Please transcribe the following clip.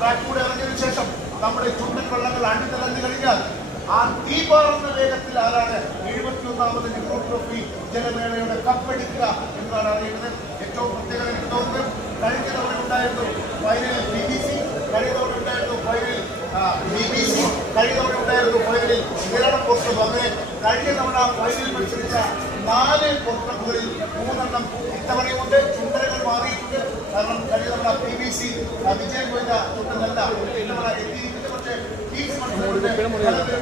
ട്രാക്കിലൂടെ ഇറങ്ങിയതിനു ശേഷം നമ്മുടെ ചുണ്ടൻ വള്ളങ്ങൾ അണിനിരന്നു കഴിഞ്ഞാൽ ആ തീ പാറുന്ന വേഗത്തിൽ ആരാണ് 71ാമത് നെഹ്റു ട്രോഫി ജലമേളയുടെ കപ്പെടുക്കുക എന്നാണ് അറിയുന്നത്. ഏറ്റവും പ്രത്യേകത എനിക്ക് തോന്നുന്നത് കഴിഞ്ഞ തവണ ഉണ്ടായിരുന്നു ഫൈനലിൽ BBC, കഴിഞ്ഞ തവണ ഉണ്ടായിരുന്നു ഫൈനലിൽ BBC, കഴിഞ്ഞ തവണ ഉണ്ടായിരുന്നു ഫൈനലിൽ കേരള പോസ്റ്ററും. അങ്ങനെ കഴിഞ്ഞ തവണ ഫൈനലിൽ മത്സരിച്ച 4 പോസ്റ്ററുകളിൽ 3 ഇത്തവണയുണ്ട്. ചുണ്ടലുകൾ മാറിയിട്ടുണ്ട്. കാരണം കഴിഞ്ഞ തവണ BBC വിജയം കൊയ്ത ചുണ്ടലല്ല ഇത്തവണ എത്തിയിരിക്കുന്നത്. പക്ഷേ ടീം മത്സരത്തിൽ